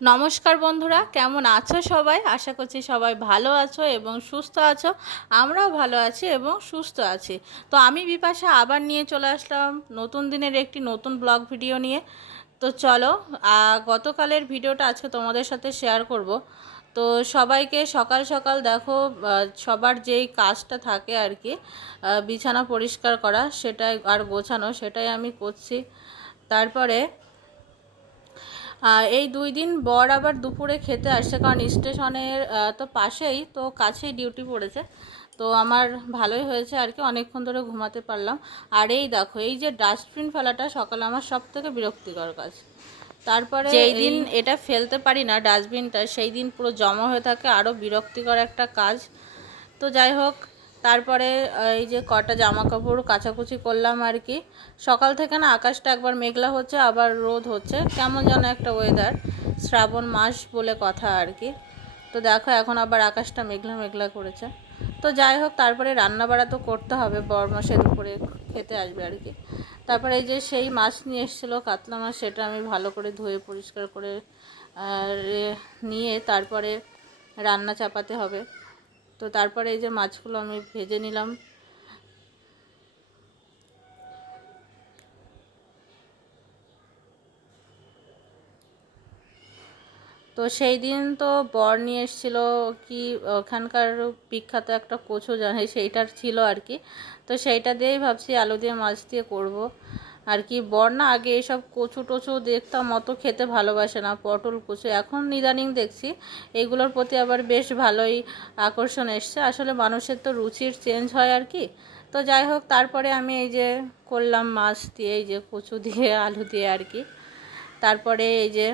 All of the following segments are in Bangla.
নমস্কার বন্ধুরা, কেমন আছো সবাই? আশা করছি সবাই ভালো আছো এবং সুস্থ আছো। আমরাও ভালো আছি এবং সুস্থ আছি। তো আমি বিপাশা আবার নিয়ে চলে আসলাম নতুন দিনের একটি নতুন ব্লগ ভিডিও নিয়ে। তো চলো গতকালের ভিডিওটা আজকে তোমাদের সাথে শেয়ার করব। তো সবাইকে সকাল সকাল দেখো সবার যেই কাজটা থাকে আর কি বিছানা পরিষ্কার করা, সেটাই আর গোছানো, সেটাই আমি করছি। তারপরে এই দুই দিন বর আবার দুপুরে খেতে আসছে কারণ স্টেশনের তো পাশেই তো কাছেই ডিউটি পড়েছে। তো আমার ভালোই হয়েছে আর কি অনেকক্ষণ ধরে ঘুমাতে পারলাম। আর এই দেখো এই যে ডাস্টবিন ফেলাটা সকালে আমার সব থেকে বিরক্তিকর কাজ। তারপরে যেই দিন এটা ফেলতে পারি না ডাস্টবিনটা সেই দিন পুরো জমা হয়ে থাকে আরও বিরক্তিকর একটা কাজ। তো যাই হোক তারপরে এই যে কটা জামা কাপড় কাচাকুচি করলাম আর কি। সকাল থেকে না আকাশটা একবার মেঘলা হচ্ছে, আবার রোদ হচ্ছে। কেমন যেন একটা ওয়েদার শ্রাবণ মাস বলে কথা আর কি। তো দেখো, এখন আবার আকাশটা মেঘলা মেঘলা করেছে। তো যাই হোক, তারপরে রান্না বাড়া তো করতে হবে, বর মাসে দুপুরে খেতে আসবে আর কি। তারপরে এই যে সেই মাছ নিয়ে এসেছিল, কাতলা মাছ, সেটা আমি ভালো করে ধুয়ে পরিষ্কার করে নিয়ে তারপরে রান্না চাপাতে হবে। তো তারপরে এই যে মাছগুলো আমি ভেজে নিলাম। তো সেই দিন তো বর নিয়ে এসেছিল কি ওখানকার বিখ্যাত একটা কচু জানে সেইটার ছিল আর কি। তো সেইটা দিয়েই ভাবছি আলু দিয়ে মাছ দিয়ে করব। আর কি, বর না আগে এইসব কচু টচু দেখতাম, অত খেতে ভালোবাসে না, পটল কচু। এখন ইদানিং দেখছি এইগুলোর প্রতি আবার বেশ ভালোই আকর্ষণ এসছে। আসলে মানুষের তো রুচির চেঞ্জ হয় আর কি। তো যাই হোক, তারপরে আমি এই যে করলাম মাছ দিয়ে, এই যে কচু দিয়ে, আলু দিয়ে আর কি। তারপরে এই যে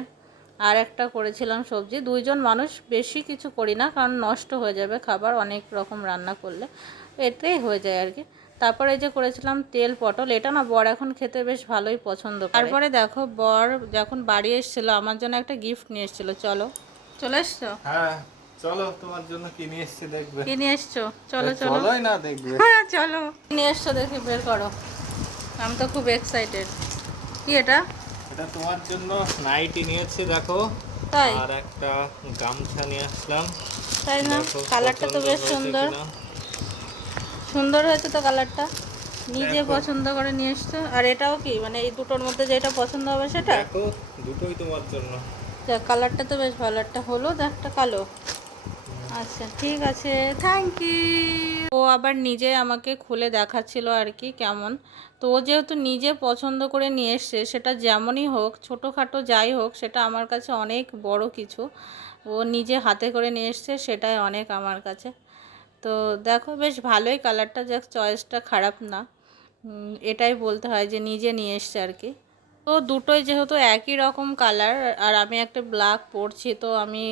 আর একটা করেছিলাম সবজি। দুইজন মানুষ, বেশি কিছু করি না, কারণ নষ্ট হয়ে যাবে খাবার, অনেক রকম রান্না করলে। এটাই হয়ে যায় আর কি। তারপরে এই যে করেছিলাম তেল পটল এটা না বর এখন খেতে বেশ ভালোই পছন্দ তারপরে দেখো বর যখন বাড়ি এসেছিল আমার জন্য একটা গিফট নিয়ে এসেছিল চলো। চলে এসছো? হ্যাঁ চলো তোমার জন্য কি নিয়ে এসেছি দেখবে। কি নিয়ে এসছো? চলো চলো। চলোই না দেখবে। হ্যাঁ চলো। কি নিয়ে এসছো দেখি বের করো। আমি তো খুব এক্সাইটেড কি এটা? এটা তোমার জন্য নাইটি নিয়েছি দেখো। তাই? আর একটা গামছা নিয়ে আসলাম। তাই না? কালারটা তো বেশ সুন্দর। সুন্দর হয়েছে তো কালারটা। নিজে পছন্দ করে নিয়ে এসছো। আর এটাও কি? মানে এই দুটোর মধ্যে যেটা পছন্দ হবে সেটা? দেখো দুটোই তোমার জন্য। কালারটা তো বেশ ভালো। একটা হলুদ একটা কালো। আচ্ছা ঠিক আছে। থ্যাংক ইউ ও আবার নিজে আমাকে খুলে দেখাচ্ছিল আর কি কেমন। তো ও যেহেতু নিজে পছন্দ করে নিয়ে এসছে সেটা যেমনই হোক ছোটোখাটো যাই হোক সেটা আমার কাছে অনেক বড় কিছু। ও নিজে হাতে করে নিয়ে এসছে সেটাই অনেক আমার কাছে। তো দেখো বেশ ভালোই কালারটা যাক চয়েসটা খারাপ না। এটাই বলতে হয় যে নিজে নিয়ে এসছে আর কি। তো দুটোই যেহেতু একই রকম কালার আর আমি একটা ব্ল্যাক পরছি, তো আমি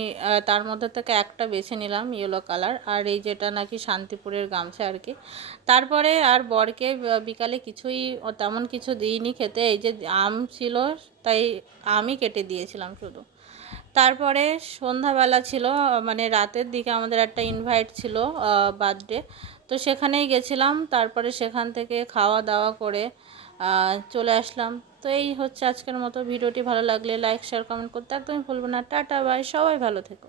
তার মধ্যে থেকে একটা বেছে নিলাম ইয়েলো কালার আর এই যেটা নাকি শান্তিপুরের গামছা আর কি। তারপরে আর বরকে বিকালে কিছুই তেমন কিছু দিইনি খেতে, এই যে আম ছিল, তাই আমই কেটে দিয়েছিলাম শুধু। তারপরে সন্ধ্যাবেলা ছিল মানে রাতের দিকে আমাদের একটা ইনভাইট ছিল বার্থডে তো সেখানেই গেছিলাম, তারপরে সেখান থেকে খাওয়া দাওয়া করে চলে আসলাম। তো এই হচ্ছে আজকের মতো, ভিডিওটি ভালো লাগলে লাইক শেয়ার কমেন্ট করতে একদমই ভুলবো না। টাটা বাই সবাই ভালো থেকো।